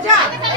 Good job.